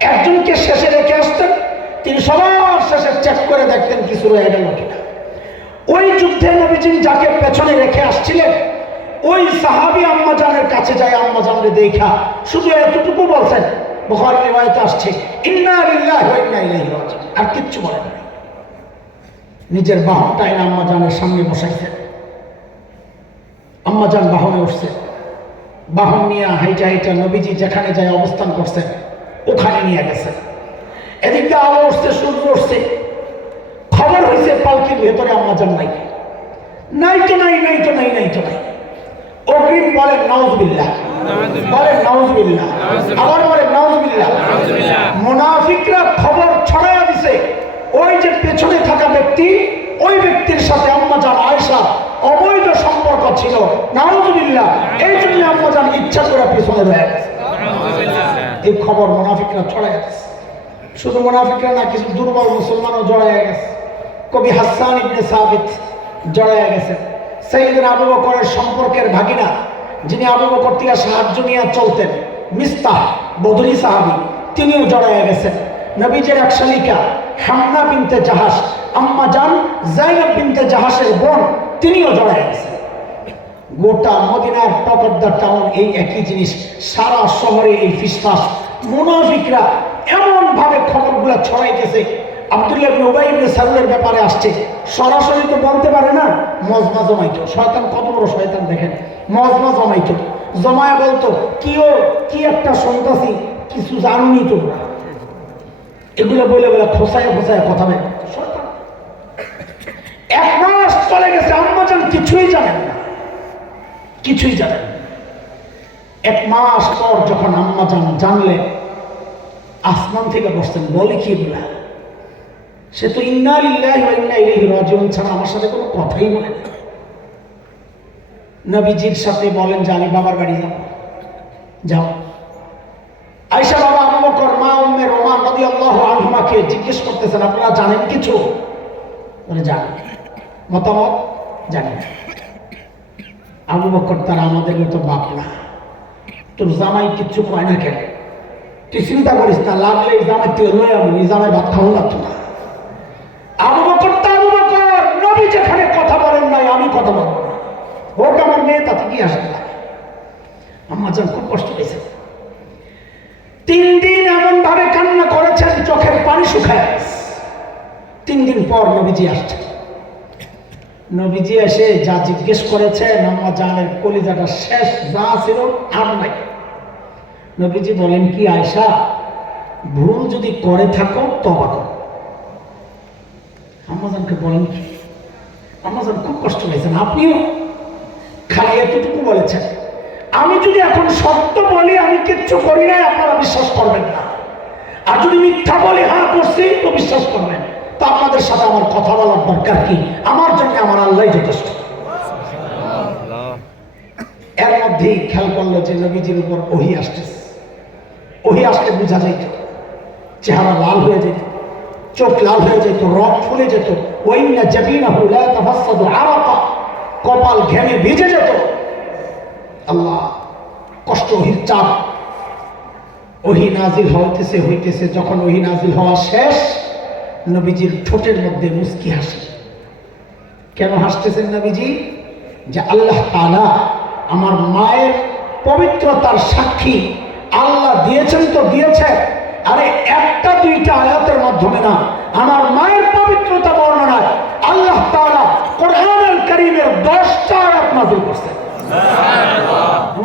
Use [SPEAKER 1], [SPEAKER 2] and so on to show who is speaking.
[SPEAKER 1] একজনকে শেষে রেখে আসতেন, তিনি সবার শেষে চেক করে দেখতেন কিছু রয়ে গেল কিনা। ওই যুদ্ধে নবীজি যাকে পেছনে রেখে আসছিলেন, ওই সাহাবি আম্মাজানের কাছে যায় আম্মাজানকে দেখা। শুধু এতটুকু বলছেন বুখারী রিওয়ায়েতে আসছে, ইন্না লিল্লাহি ওয়া ইন্না ইলাইহি আর কিচ্ছু বলেন নাই। নিজের বাহনটা এনে আম্মাজানের সামনে বসাইছেন। আম্মাজান বাহনে উঠছে। বাহন নিয়ে হাইটা হাইটা নবীজি যেখানে যায় অবস্থান করছেন। ওখানে নিয়ে গেছে? এদিক আলো উঠছে সূর্য উঠছে। খবর হয়েছে পালকির ভেতরে আম্মাজান নাই। নাই তো নাই নাই তো নাই নাই তো নাই। অগ্রিম বলেন নাউজবিল্লাহ। বলেন আবার মুনাফিকরা খবর ছড়াইয়া দিছে। ওই যে পেছনে থাকা ব্যক্তি, ওই ব্যক্তির সাথে আম্মাজান আয়েশা অবৈধ সম্পর্ক ছিল। নাউজবিল্লাহ। এই জন্য আম্মাজান ইচ্ছা করে পেছনে রয়ে গেছে। এই খবর মুনাফিকরা ছড়াইয়া দিছে। শুধু মুনাফিকরা না, কিছু দুর্বল মুসলমানও জড়াইয়া গেছে। কবি হাসান ইবনে সাবিত জড়াইয়া গেছে সাইয়েদিন আবু বকরের সম্পর্কের ভাগিনা, যিনি আবু বকর থেকে সাহায্য নিয়ে চলতেন, মিস্তাহ বদরি সাহাবি, তিনিও জড়াইয়া গেছেন। নবীজের এক শালিকা, হামনা বিনতে জাহাজ আম্মা জান, জাইনাব বিনতে জাহাজের বোন, তিনিও জড়াইয়া গেছেন। গোটা মদিনার দ্য টাউন এই একই জিনিস, সারা শহরে এই ফিসফাস মুনাফিকরা এমন ভাবে খবরগুলো ছড়াইতেছে। আব্দুল্লাহ উবাই ইবনে ব্যাপারে আসছে। সরাসরি তো বলতে পারে না, মজমা জমাইতো। শয়তান কত বড় শয়তান দেখেন। মজমা জমাইতো। জমায়া বলতো কিও কি একটা সন্ত্রাসী কিছু জানুনি তোমরা? এগুলো বলে বলে খোসায় খোসায় কথা বের এক মাস চলে গেছে, আম্মাজান কিছুই জানেন না। কিছুই জানেন। এক মাস পর যখন আম্মাজান জানলেন আসমান থেকে বসতেন, বলে কি বলা? সে তো ইন্না লিল্লাহি ওয়া ইন্না ছাড়া আমার সাথে কোনো কথাই বলে না। নবীজির সাথে বলেন যে, আমি বাবার বাড়ি যাব। যাও। আয়েশা বাবা, আবু বকর, মা, উম্মে রোমা রাদিয়াল্লাহু আনহুমাকে জিজ্ঞেস করতেছেন, আপনারা জানেন কিছু? বলে জানেন মতামত? জানেন আবু বকর তারা আমাদের মতো বাপ না। তোর জামাই কিচ্ছু কয় না কেন? তুই চিন্তা করিস না লাগলে এই জামাই, তুই লয়ে আমি এই জামাই ভাত লাগতো না আবু বকর তা আবু বকর, নবী যেখানে কথা বলেন নাই, আমি কথা বলব না। হোক আমার মেয়ে তাতে কি আসে না? আমার যেন খুব কষ্ট পেয়েছে। তিন দিন এমন ভাবে কান্না করেছেন, চোখের পানি শুকায় তিন দিন পর নবীজি আসছেন। নবীজি এসে যা জিজ্ঞেস করেছেন, আম্মা জানের কলিজাটা শেষ, যা ছিল, আর নাই। নবীজি বলেন কি আয়সা ভুল যদি করে থাকো তবা করো। আম্মাজানকে বলেন কি আম্মাজান খুব কষ্ট পেয়েছেন আপনিও খালি এতটুকু বলেছেন। আমি যদি এখন সত্য বলি আমি কিচ্ছু করি নাই আপনারা বিশ্বাস করবেন না। আর যদি মিথ্যা বলি হ্যাঁ করছি তো বিশ্বাস করবেন। তো আপনাদের সাথে আমার কথা বলার দরকার কি? আমার জন্য আমার আল্লাহ যথেষ্ট। এর মধ্যেই খেয়াল করল যে নবীজির উপর ওহি আসতেছে। ওহি আসলে বোঝা যাইত। চেহারা লাল হয়ে যেত, চোখ লাল হয়ে যেত রক ফুলে যেত। ওইনা জাবিনা হুলা তাফাসাদু আরাকা কপাল ঘেমে ভিজে যেত। আল্লাহ, কষ্ট ওহির চাপ। ওহি নাজিল হইতেছে হইতেছে, যখন ওহি নাজিল হওয়া শেষ, নবীজির ঠোঁটের মধ্যে মুস্কি হাসি। কেন হাসতেছেন নবীজি? যে আল্লাহ তালা আমার মায়ের পবিত্রতার সাক্ষী দিয়েছেন তো দিয়েছে। আরে একটা দুইটা আয়াতের মাধ্যমে না, আমার মায়ের পবিত্রতা বর্ণনায় আল্লাহ তাআলা কোরআনুল কারীমের 10টা আয়াত নাযিল করছেন।